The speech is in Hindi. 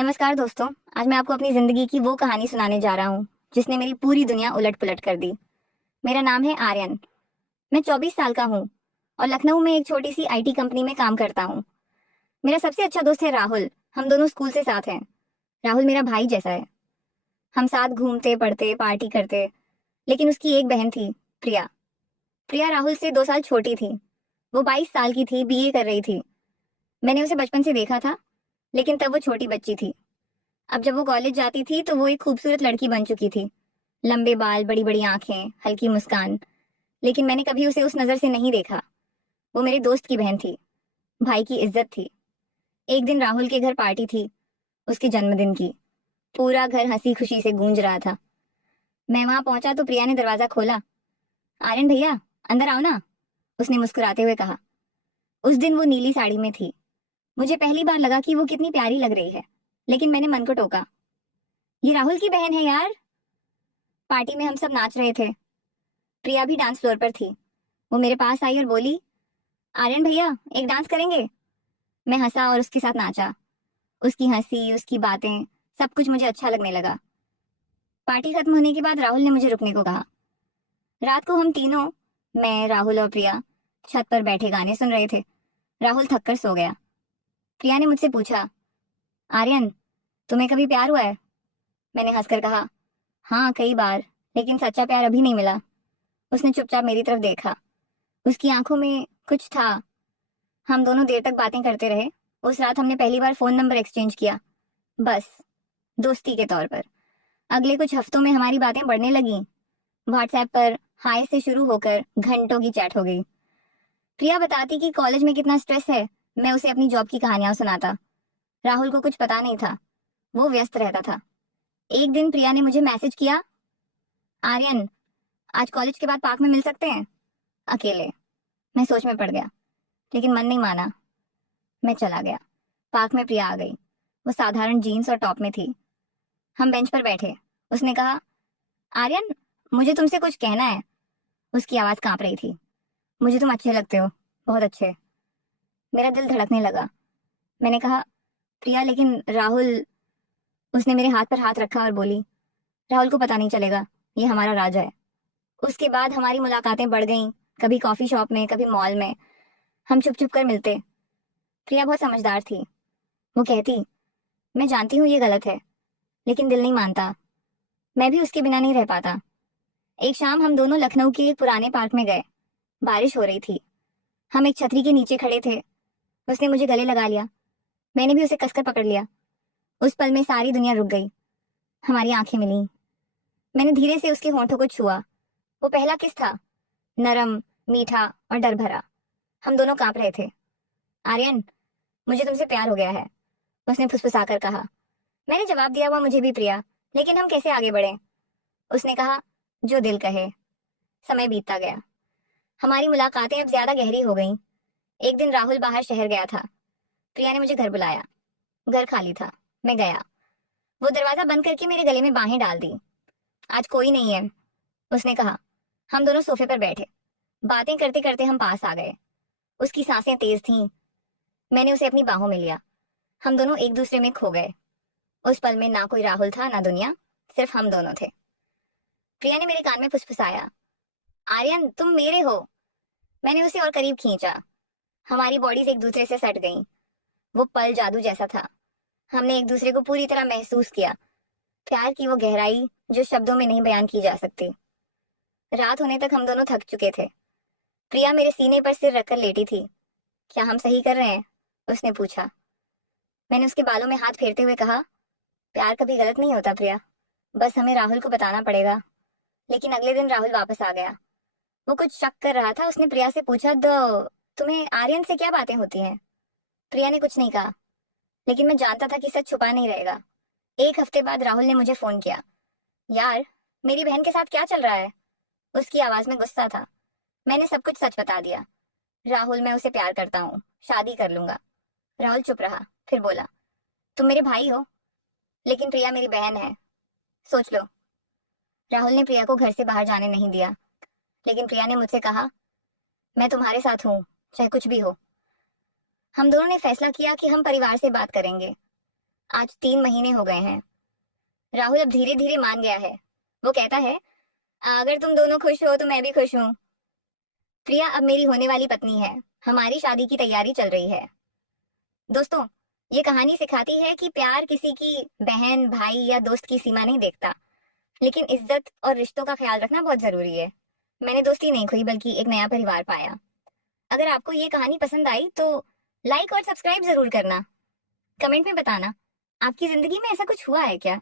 नमस्कार दोस्तों। आज मैं आपको अपनी जिंदगी की वो कहानी सुनाने जा रहा हूँ जिसने मेरी पूरी दुनिया उलट पुलट कर दी। मेरा नाम है आर्यन। मैं 24 साल का हूँ और लखनऊ में एक छोटी सी आईटी कंपनी में काम करता हूँ। मेरा सबसे अच्छा दोस्त है राहुल। हम दोनों स्कूल से साथ हैं। राहुल मेरा भाई जैसा है। हम साथ घूमते पढ़ते पार्टी करते। लेकिन उसकी एक बहन थी, प्रिया। प्रिया राहुल से 2 साल छोटी थी। वो 22 साल की थी, बीए कर रही थी। मैंने उसे बचपन से देखा था, लेकिन तब वो छोटी बच्ची थी। अब जब वो कॉलेज जाती थी तो वो एक खूबसूरत लड़की बन चुकी थी। लंबे बाल, बड़ी बड़ी आंखें, हल्की मुस्कान। लेकिन मैंने कभी उसे उस नजर से नहीं देखा। वो मेरे दोस्त की बहन थी, भाई की इज्जत थी। एक दिन राहुल के घर पार्टी थी, उसके जन्मदिन की। पूरा घर हंसी खुशी से गूंज रहा था। मैं वहां पहुंचा तो प्रिया ने दरवाजा खोला। आर्यन भैया, अंदर आओ ना, उसने मुस्कुराते हुए कहा। उस दिन वो नीली साड़ी में थी। मुझे पहली बार लगा कि वो कितनी प्यारी लग रही है, लेकिन मैंने मन को टोका। ये राहुल की बहन है यार। पार्टी में हम सब नाच रहे थे। प्रिया भी डांस फ्लोर पर थी। वो मेरे पास आई और बोली, आर्यन भैया, एक डांस करेंगे? मैं हंसा और उसके साथ नाचा। उसकी हंसी, उसकी बातें, सब कुछ मुझे अच्छा लगने लगा। पार्टी खत्म होने के बाद राहुल ने मुझे रुकने को कहा। रात को हम तीनों, मैं, राहुल और प्रिया, छत पर बैठे गाने सुन रहे थे। राहुल थक कर सो गया। प्रिया ने मुझसे पूछा, आर्यन, तुम्हें कभी प्यार हुआ है? मैंने हंसकर कहा, हाँ, कई बार, लेकिन सच्चा प्यार अभी नहीं मिला। उसने चुपचाप मेरी तरफ देखा। उसकी आंखों में कुछ था। हम दोनों देर तक बातें करते रहे। उस रात हमने पहली बार फोन नंबर एक्सचेंज किया, बस दोस्ती के तौर पर। अगले कुछ हफ्तों में हमारी बातें बढ़ने लगीं। व्हाट्सएप पर हाय से शुरू होकर घंटों की चैट हो गई। प्रिया बताती कि कॉलेज में कितना स्ट्रेस है। मैं उसे अपनी जॉब की कहानियां सुनाता। राहुल को कुछ पता नहीं था, वो व्यस्त रहता था। एक दिन प्रिया ने मुझे मैसेज किया, आर्यन, आज कॉलेज के बाद पार्क में मिल सकते हैं, अकेले? मैं सोच में पड़ गया, लेकिन मन नहीं माना। मैं चला गया। पार्क में प्रिया आ गई। वो साधारण जीन्स और टॉप में थी। हम बेंच पर बैठे। उसने कहा, आर्यन, मुझे तुमसे कुछ कहना है। उसकी आवाज कांप रही थी। मुझे तुम अच्छे लगते हो, बहुत अच्छे। मेरा दिल धड़कने लगा। मैंने कहा, प्रिया, लेकिन राहुल। उसने मेरे हाथ पर हाथ रखा और बोली, राहुल को पता नहीं चलेगा, ये हमारा राज है। उसके बाद हमारी मुलाकातें बढ़ गईं। कभी कॉफी शॉप में, कभी मॉल में। हम छुप छुप कर मिलते। प्रिया बहुत समझदार थी। वो कहती, मैं जानती हूँ ये गलत है, लेकिन दिल नहीं मानता। मैं भी उसके बिना नहीं रह पाता। एक शाम हम दोनों लखनऊ के एक पुराने पार्क में गए। बारिश हो रही थी। हम एक छतरी के नीचे खड़े थे। उसने मुझे गले लगा लिया। मैंने भी उसे कसकर पकड़ लिया। उस पल में सारी दुनिया रुक गई। हमारी आंखें मिली। मैंने धीरे से उसके होंठों को छुआ। वो पहला किस था, नरम, मीठा और डर भरा। हम दोनों कांप रहे थे। आर्यन, मुझे तुमसे प्यार हो गया है, उसने फुसफुसाकर कहा। मैंने जवाब दिया, हुआ मुझे भी प्रिया, लेकिन हम कैसे आगे बढ़े? उसने कहा, जो दिल कहे। समय बीतता गया। हमारी मुलाकातें अब ज्यादा गहरी हो गईं। एक दिन राहुल बाहर शहर गया था। प्रिया ने मुझे घर बुलाया। घर खाली था। मैं गया। वो दरवाजा बंद करके मेरे गले में बाहें डाल दी। आज कोई नहीं है, उसने कहा। हम दोनों सोफे पर बैठे। बातें करते करते हम पास आ गए। उसकी सांसें तेज थीं। मैंने उसे अपनी बाहों में लिया। हम दोनों एक दूसरे में खो गए। उस पल में ना कोई राहुल था, ना दुनिया, सिर्फ हम दोनों थे। प्रिया ने मेरे कान में फुसफुसाया, आर्यन, तुम मेरे हो। मैंने उसे और करीब खींचा। हमारी बॉडीज एक दूसरे से सट गईं। वो पल जादू जैसा था। हमने एक दूसरे को पूरी तरह महसूस किया। प्यार की वो गहराई जो शब्दों में नहीं बयान की जा सकती। रात होने तक हम दोनों थक चुके थे। प्रिया मेरे सीने पर सिर रखकर लेटी थी। क्या हम सही कर रहे हैं, उसने पूछा। मैंने उसके बालों में हाथ फेरते हुए कहा, प्यार कभी गलत नहीं होता प्रिया, बस हमें राहुल को बताना पड़ेगा। लेकिन अगले दिन राहुल वापस आ गया। वो कुछ शक कर रहा था। उसने प्रिया से पूछा, तुम्हें आर्यन से क्या बातें होती हैं? प्रिया ने कुछ नहीं कहा, लेकिन मैं जानता था कि सच छुपा नहीं रहेगा। एक हफ्ते बाद राहुल ने मुझे फोन किया। यार, मेरी बहन के साथ क्या चल रहा है? उसकी आवाज में गुस्सा था। मैंने सब कुछ सच बता दिया। राहुल, मैं उसे प्यार करता हूँ, शादी कर लूंगा। राहुल चुप रहा, फिर बोला, तुम मेरे भाई हो, लेकिन प्रिया मेरी बहन है, सोच लो। राहुल ने प्रिया को घर से बाहर जाने नहीं दिया, लेकिन प्रिया ने मुझसे कहा, मैं तुम्हारे साथ हूँ, चाहे कुछ भी हो। हम दोनों ने फैसला किया कि हम परिवार से बात करेंगे। आज 3 महीने हो गए हैं। राहुल अब धीरे धीरे मान गया है। वो कहता है, अगर तुम दोनों खुश हो तो मैं भी खुश हूँ। प्रिया अब मेरी होने वाली पत्नी है। हमारी शादी की तैयारी चल रही है। दोस्तों, ये कहानी सिखाती है कि प्यार किसी की बहन, भाई या दोस्त की सीमा नहीं देखता, लेकिन इज्जत और रिश्तों का ख्याल रखना बहुत जरूरी है। मैंने दोस्ती नहीं खोई, बल्कि एक नया परिवार पाया। अगर आपको ये कहानी पसंद आई तो लाइक और सब्सक्राइब जरूर करना। कमेंट में बताना, आपकी जिंदगी में ऐसा कुछ हुआ है क्या